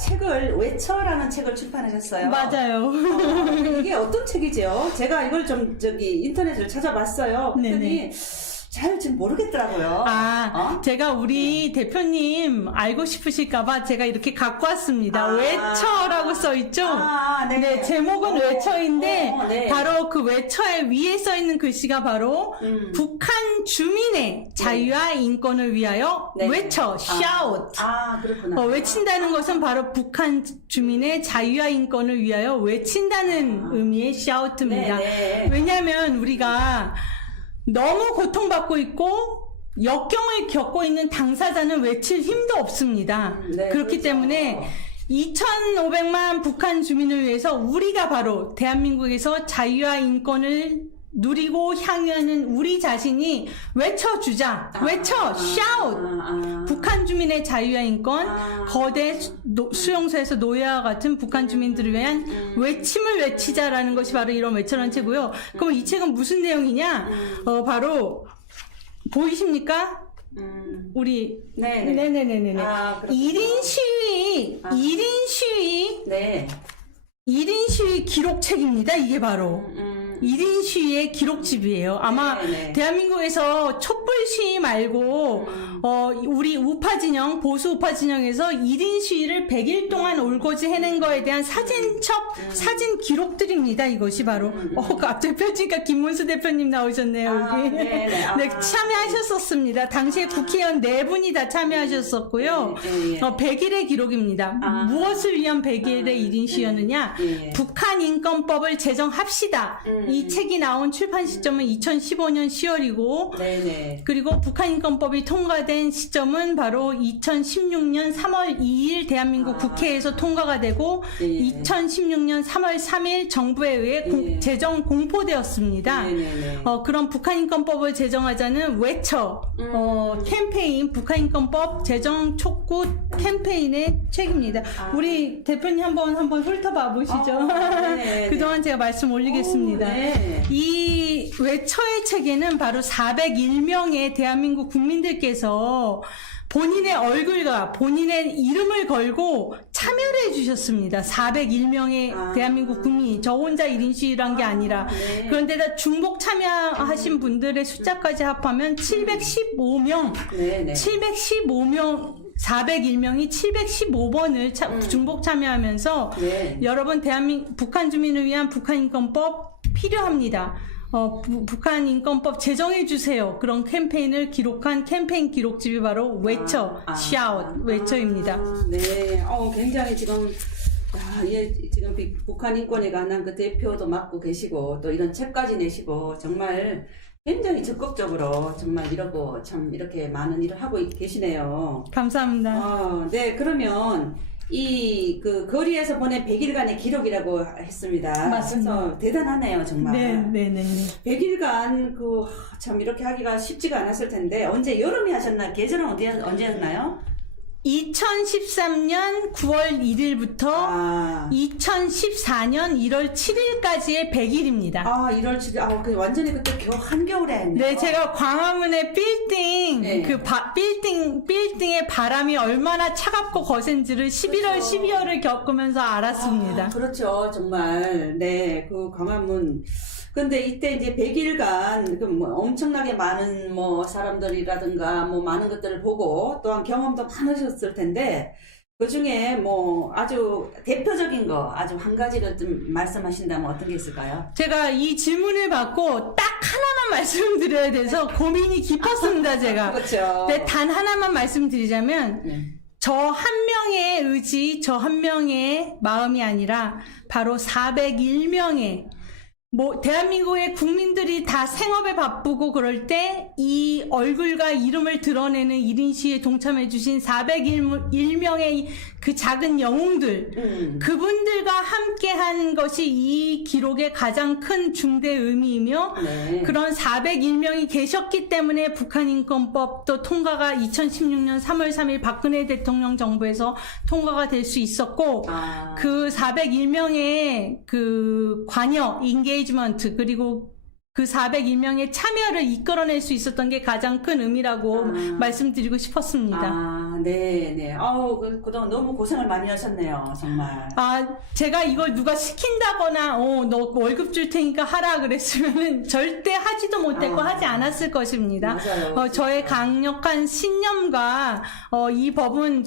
책을 외쳐라는 책을 출판하셨어요. 맞아요. 이게 어떤 책이죠? 제가 이걸 좀 인터넷으로 찾아봤어요. 그랬더니 잘 지금 모르겠더라고요. 제가 우리 대표님 알고 싶으실까봐 제가 이렇게 갖고 왔습니다. 외처라고 써있죠? 네, 제목은 외처인데, 네. 바로 그 외처의 위에 써있는 글씨가 바로, 북한 주민의 자유와 인권을 위하여 외쳐, shout. 그렇구나. 외친다는 것은 바로 북한 주민의 자유와 인권을 위하여 외친다는 의미의 shout입니다. 왜냐하면 우리가 너무 고통받고 있고 역경을 겪고 있는 당사자는 외칠 힘도 없습니다. 그렇기 때문에 2,500만 북한 주민을 위해서 우리가 바로 대한민국에서 자유와 인권을 누리고 향유하는 우리 자신이 외쳐주자. 외쳐! shout! 북한 주민의 자유와 인권, 거대 수용소에서 노예와 같은 북한 주민들을 위한 외침을 외치자라는 것이 바로 이런 외쳐라는 책이고요. 그럼 이 책은 무슨 내용이냐? 바로 보이십니까? 우리 네네네네. 1인 시위 1인 시위 기록책입니다. 이게 바로 1인 시위의 기록집이에요. 아마 대한민국에서 촛불 시위 말고 우리 우파 진영, 보수 우파 진영에서 1인 시위를 100일 동안 올고지 해낸 거에 대한 사진 기록들입니다. 이것이 바로 갑자기 펼치니까 김문수 대표님 나오셨네요. 여기. 네, 참여하셨었습니다. 당시에 국회의원 4분이 다 참여하셨었고요. 100일의 기록입니다. 무엇을 위한 100일의 1인 시위였느냐? 북한 인권법을 제정합시다. 이 책이 나온 출판 시점은 2015년 10월이고 그리고 북한 인권법이 통과된 시점은 바로 2016년 3월 2일 대한민국 국회에서 통과가 되고 2016년 3월 3일 정부에 의해 제정 공포되었습니다. 그런 북한 인권법을 제정하자는 외쳐 캠페인 북한 인권법 제정 촉구 캠페인의 책입니다. 우리 대표님 한번 훑어봐 보시죠. 그동안 제가 말씀 올리겠습니다. 이 외처의 책에는 바로 401명의 대한민국 국민들께서 본인의 얼굴과 본인의 이름을 걸고 참여를 해주셨습니다. 401명의 대한민국 국민이 저 혼자 1인 시위란 게 아니라 그런데다 중복 참여하신 분들의 숫자까지 합하면 715명 401명이 715번을 중복 참여하면서 여러분 북한 주민을 위한 북한 인권법 필요합니다. 북한 인권법 제정해주세요. 그런 캠페인을 기록한 캠페인 기록집이 바로 외쳐, shout, 외쳐입니다. 굉장히 지금 지금 북한 인권에 관한 그 대표도 맡고 계시고 또 이런 책까지 내시고 정말 굉장히 적극적으로 정말 이러고 참 이렇게 많은 일을 하고 계시네요. 감사합니다. 네, 그러면 그 거리에서 보낸 100일간의 기록이라고 했습니다. 맞습니다. 그래서 대단하네요, 정말. 네네네. 100일간 참 이렇게 하기가 쉽지가 않았을 텐데 언제 여름에 하셨나? 계절은 언제였나요? 2013년 9월 1일부터 2014년 1월 7일까지의 100일입니다. 1월 7일. 그 완전히 그때 한겨울에 했네요. 네, 제가 광화문의 빌딩, 빌딩의 바람이 얼마나 차갑고 거센지를 11월, 12월을 겪으면서 알았습니다. 그렇죠. 정말. 네, 그 광화문. 근데 이때 이제 100일간 엄청나게 많은 사람들이라든가 많은 것들을 보고 또한 경험도 많으셨을 텐데 그 중에 아주 대표적인 거 아주 한 가지를 좀 말씀하신다면 어떤 게 있을까요? 제가 이 질문을 받고 딱 하나만 말씀드려야 돼서 고민이 깊었습니다, 제가. 그렇죠. 네, 단 하나만 말씀드리자면 저 한 명의 의지, 저 한 명의 마음이 아니라 바로 401명의 대한민국의 국민들이 다 생업에 바쁘고 그럴 때 이 얼굴과 이름을 드러내는 1인 시위에 동참해주신 401명의 그 작은 영웅들, 그분들과 함께 한 것이 이 기록의 가장 큰 중대 의미이며, 그런 401명이 계셨기 때문에 북한인권법도 통과가 2016년 3월 3일 박근혜 대통령 정부에서 통과가 될 수 있었고, 그 401명의 그 관여, 인게이지먼트, 그리고 그 401명의 참여를 이끌어낼 수 있었던 게 가장 큰 의미라고 말씀드리고 싶었습니다. 네. 아우, 그동안 너무 고생을 많이 하셨네요, 정말. 제가 이걸 누가 시킨다거나, 너 월급 줄 테니까 하라 그랬으면은 절대 하지도 못했고 하지 않았을 것입니다. 맞아요. 저의 강력한 신념과, 이 법은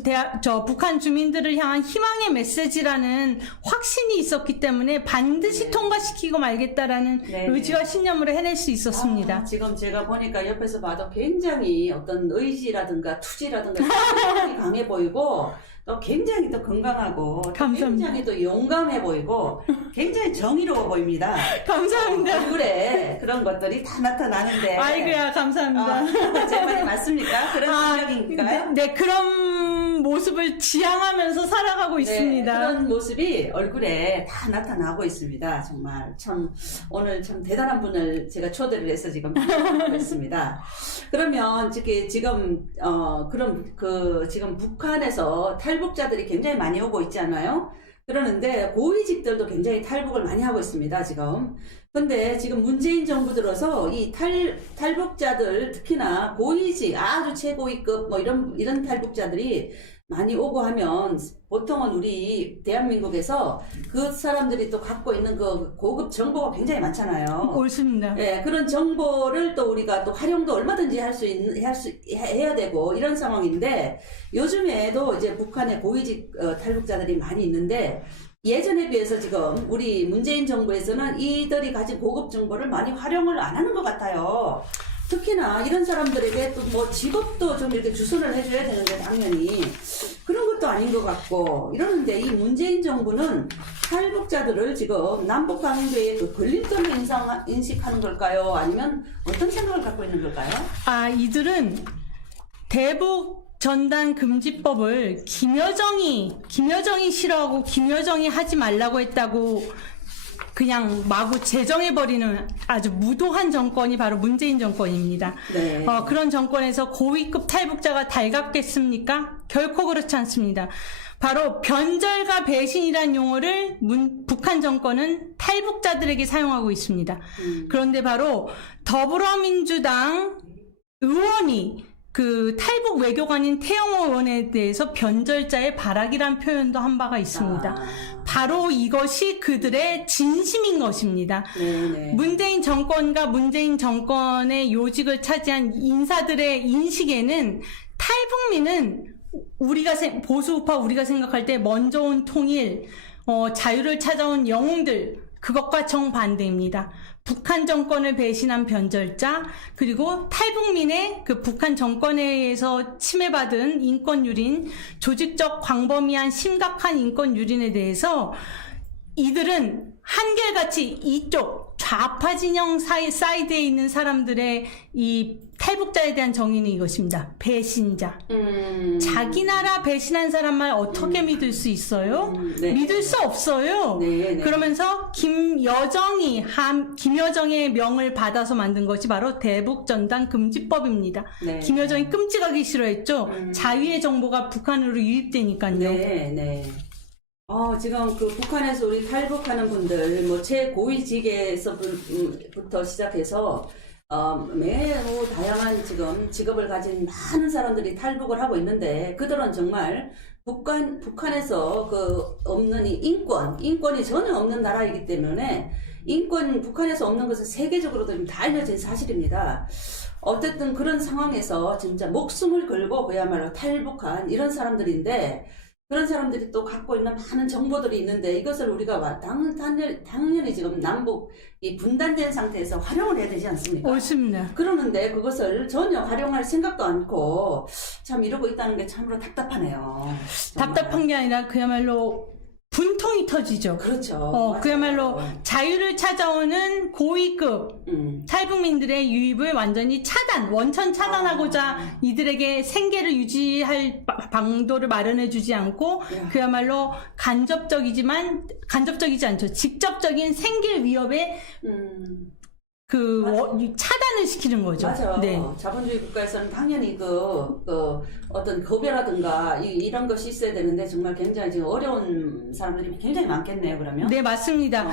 북한 주민들을 향한 희망의 메시지라는 확신이 있었기 때문에 반드시 통과시키고 말겠다라는 의지와 신념으로 해낼 수 있었습니다. 지금 제가 보니까 옆에서 봐도 굉장히 어떤 의지라든가 투지라든가 굉장히 강해 보이고 또 굉장히 또 건강하고 감사합니다. 굉장히 또 용감해 보이고 굉장히 정의로워 보입니다. 감사합니다. 얼굴에 그런 것들이 다 나타나는데 아이고야, 감사합니다. 제 말이 맞습니까? 그런 생각인가요? 네, 그런 모습을 지향하면서 살아가고 있습니다. 그런 모습이 얼굴에 다 나타나고 있습니다. 정말 참 오늘 참 대단한 분을 제가 초대를 해서 지금 하고 있습니다. 그러면 지금 지금 북한에서 탈북자들이 굉장히 많이 오고 있잖아요. 그러는데 고위직들도 굉장히 탈북을 많이 하고 있습니다, 지금. 근데 지금 문재인 정부 들어서 이 탈북자들, 특히나 고위직, 아주 최고위급, 이런 탈북자들이 많이 오고 하면 보통은 우리 대한민국에서 그 사람들이 또 갖고 있는 그 고급 정보가 굉장히 많잖아요. 옳습니다. 예, 그런 정보를 또 우리가 또 활용도 얼마든지 해야 되고 이런 상황인데 요즘에도 이제 북한의 고위직 탈북자들이 많이 있는데 예전에 비해서 지금 우리 문재인 정부에서는 이들이 가진 고급 정보를 많이 활용을 안 하는 것 같아요. 특히나 이런 사람들에게 또 뭐 직업도 좀 이렇게 주선을 해줘야 되는데 당연히 그런 것도 아닌 것 같고 이러는데 이 문재인 정부는 탈북자들을 지금 남북 관계의 그 걸림돌로 인식하는 걸까요? 아니면 어떤 생각을 갖고 있는 걸까요? 이들은 대북 전단 금지법을 김여정이 싫어하고 김여정이 하지 말라고 했다고 그냥 마구 제정해버리는 아주 무도한 정권이 바로 문재인 정권입니다. 네. 그런 정권에서 고위급 탈북자가 달갑겠습니까? 결코 그렇지 않습니다. 바로 변절과 배신이란 용어를 북한 정권은 탈북자들에게 사용하고 있습니다. 그런데 바로 더불어민주당 의원이 그 탈북 외교관인 태영호 의원에 대해서 변절자의 발악이란 표현도 한 바가 있습니다. 바로 이것이 그들의 진심인 것입니다. 네네. 문재인 정권과 문재인 정권의 요직을 차지한 인사들의 인식에는 탈북민은 보수우파 우리가 생각할 때 먼저 온 통일, 자유를 찾아온 영웅들, 그것과 정반대입니다. 북한 정권을 배신한 변절자, 그리고 탈북민의 그 북한 정권에 의해서 침해받은 인권 유린, 조직적 광범위한 심각한 인권 유린에 대해서 이들은 한결같이 이쪽 좌파 진영 사이드에 있는 사람들의 이 탈북자에 대한 정의는 이것입니다. 배신자. 자기 나라 배신한 사람 말 어떻게 믿을 수 있어요? 네. 믿을 수 없어요. 네. 그러면서 김여정의 명을 받아서 만든 것이 바로 대북전단 금지법입니다. 네. 김여정이 끔찍하기 싫어했죠. 자유의 정보가 북한으로 유입되니까요. 네. 지금 그 북한에서 우리 탈북하는 분들, 뭐 최고위직에서부터 시작해서 매우 다양한 지금 직업을 가진 많은 사람들이 탈북을 하고 있는데 그들은 정말 북한에서 그 없는 이 인권이 전혀 없는 나라이기 때문에 북한에서 없는 것은 세계적으로도 다 알려진 사실입니다. 어쨌든 그런 상황에서 진짜 목숨을 걸고 그야말로 탈북한 이런 사람들인데 그런 사람들이 또 갖고 있는 많은 정보들이 있는데 이것을 우리가 당연히 지금 남북 이 분단된 상태에서 활용을 해야 되지 않습니까? 옳습니다. 그러는데 그것을 전혀 활용할 생각도 않고 참 이러고 있다는 게 참으로 답답하네요. 정말. 답답한 게 아니라 그야말로 분통이 터지죠. 그렇죠. 그야말로 자유를 찾아오는 고위급 탈북민들의 유입을 완전히 원천 차단하고자 이들에게 생계를 유지할 방도를 마련해주지 않고 그야말로 간접적이지 않죠. 직접적인 생계 위협에 차단을 시키는 거죠. 맞아요. 네. 자본주의 국가에서는 당연히 어떤 급여라든가 이런 것이 있어야 되는데 정말 굉장히 지금 어려운 사람들이 굉장히 많겠네요, 그러면. 네, 맞습니다.